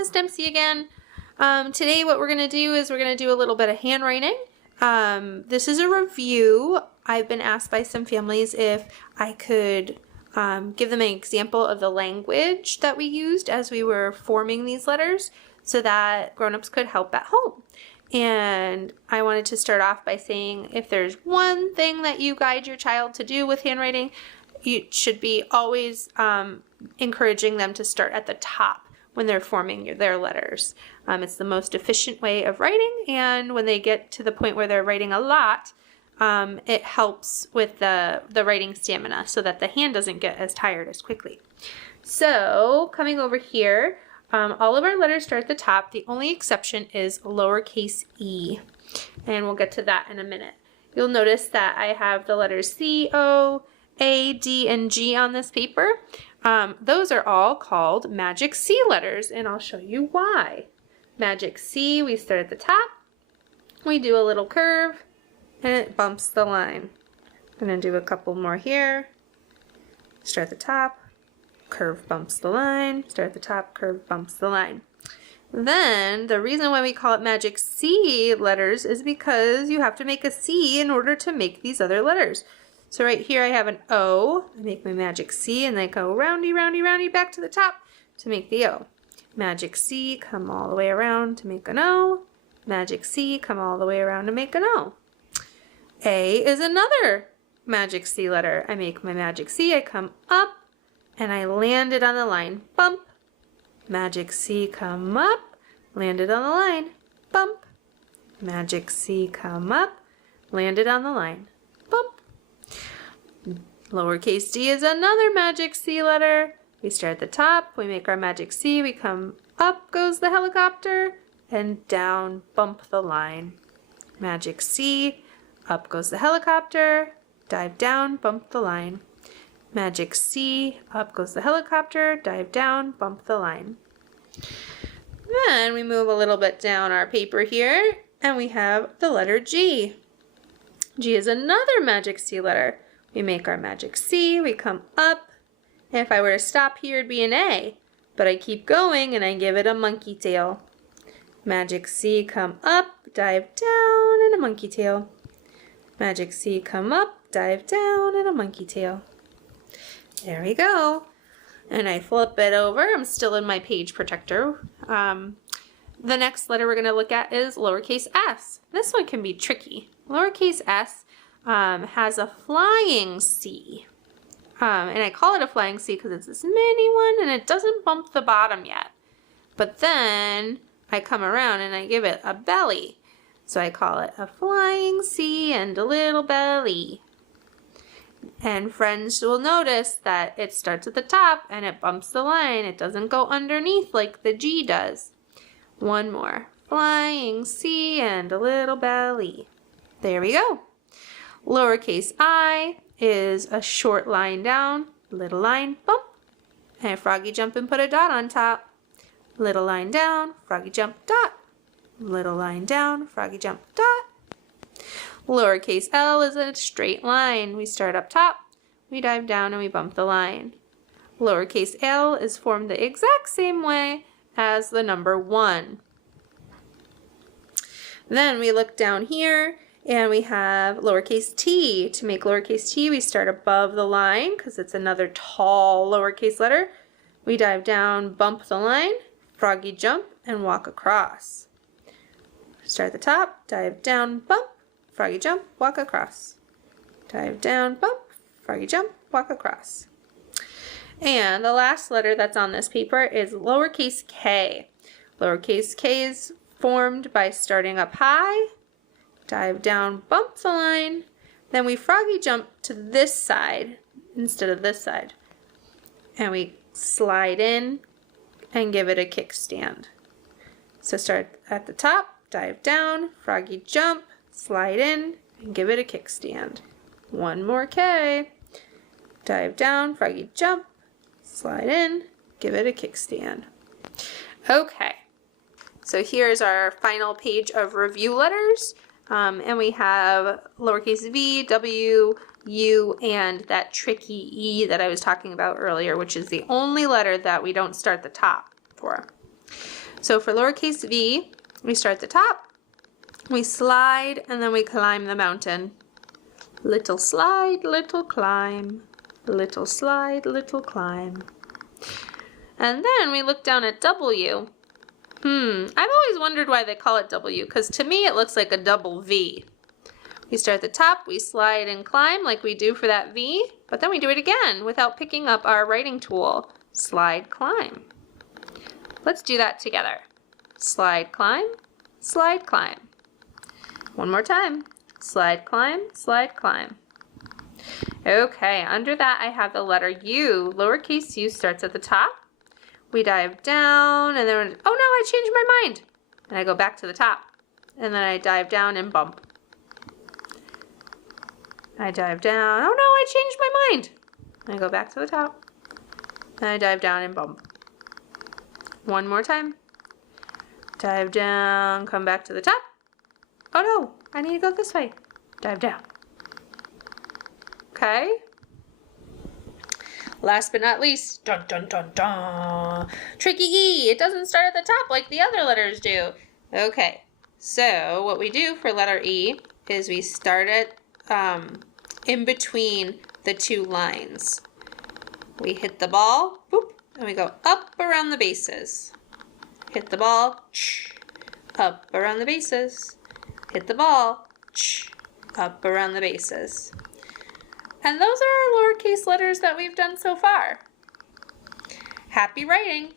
Miss Dempsey again. Today what we're going to do is we're going to do a little bit of handwriting. This is a review. I've been asked by some families if I could give them an example of the language that we used as we were forming these letters so that grown-ups could help at home. And I wanted to start off by saying if there's one thing that you guide your child to do with handwriting, you should be always encouraging them to start at the top when they're forming their letters. It's the most efficient way of writing, and when they get to the point where they're writing a lot, it helps with the writing stamina so that the hand doesn't get as tired as quickly. So coming over here, all of our letters start at the top. The only exception is lowercase e, and we'll get to that in a minute. You'll notice that I have the letters C, O, A, D, and G on this paper. Those are all called magic C letters, and I'll show you why. Magic C, we start at the top, we do a little curve, and it bumps the line. I'm going to do a couple more here. Start at the top, curve bumps the line, start at the top, curve bumps the line. Then, the reason why we call it magic C letters is because you have to make a C in order to make these other letters. So right here I have an O, I make my magic C, and then I go roundy, roundy, roundy back to the top to make the O. Magic C, come all the way around to make an O. Magic C, come all the way around to make an O. A is another magic C letter. I make my magic C, I come up, and I land it on the line, bump. Magic C, come up, land it on the line, bump. Magic C, come up, land it on the line, bump. Lowercase d is another magic C letter. We start at the top, we make our magic C, we come up goes the helicopter, and down, bump the line. Magic C, up goes the helicopter, dive down, bump the line. Magic C, up goes the helicopter, dive down, bump the line. Then we move a little bit down our paper here, and we have the letter G. G is another magic C letter. We make our magic C, we come up, and if I were to stop here, it'd be an A, but I keep going and I give it a monkey tail. Magic C, come up, dive down, and a monkey tail. Magic C, come up, dive down, and a monkey tail. There we go. And I flip it over. I'm still in my page protector. The next letter we're going to look at is lowercase s. This one can be tricky. Lowercase s has a flying C. And I call it a flying C because it's this mini one and it doesn't bump the bottom yet. But then I come around and I give it a belly. So I call it a flying C and a little belly. And friends will notice that it starts at the top and it bumps the line. It doesn't go underneath like the G does. One more. Flying C and a little belly. There we go. Lowercase I is a short line down, little line, bump, and a froggy jump and put a dot on top. Little line down, froggy jump, dot. Little line down, froggy jump, dot. Lowercase l is a straight line. We start up top, we dive down, and we bump the line. Lowercase l is formed the exact same way as the number 1. Then we look down here, and we have lowercase t. To make lowercase t, we start above the line because it's another tall lowercase letter. We dive down, bump the line, froggy jump, and walk across. Start at the top, dive down, bump, froggy jump, walk across. Dive down, bump, froggy jump, walk across. And the last letter that's on this paper is lowercase k. Lowercase k is formed by starting up high, dive down, bump the line, then we froggy jump to this side instead of this side. And we slide in and give it a kickstand. So start at the top, dive down, froggy jump, slide in, and give it a kickstand. One more K. Dive down, froggy jump, slide in, give it a kickstand. Okay, so here's our final page of review letters. And we have lowercase v, w, u, and that tricky e that I was talking about earlier, which is the only letter that we don't start the top for. So for lowercase v, we start at the top, we slide, and then we climb the mountain. Little slide, little climb. Little slide, little climb. And then we look down at W. I've always wondered why they call it W, because to me it looks like a double V. We start at the top, we slide and climb like we do for that V, but then we do it again without picking up our writing tool. Slide, climb. Let's do that together. Slide, climb, slide, climb. One more time. Slide, climb, slide, climb. Okay, under that I have the letter U. Lowercase u starts at the top. We dive down, and then, oh no, I changed my mind. And I go back to the top. And then I dive down and bump. I dive down, oh no, I changed my mind. And I go back to the top. And I dive down and bump. One more time. Dive down, come back to the top. Oh no, I need to go this way. Dive down. Okay. Last but not least, dun dun dun dun. Tricky E, it doesn't start at the top like the other letters do. Okay, so what we do for letter E is we start it in between the two lines. We hit the ball, boop, and we go up around the bases. Hit the ball, up around the bases. Hit the ball, up around the bases. And those are our lowercase letters that we've done so far. Happy writing!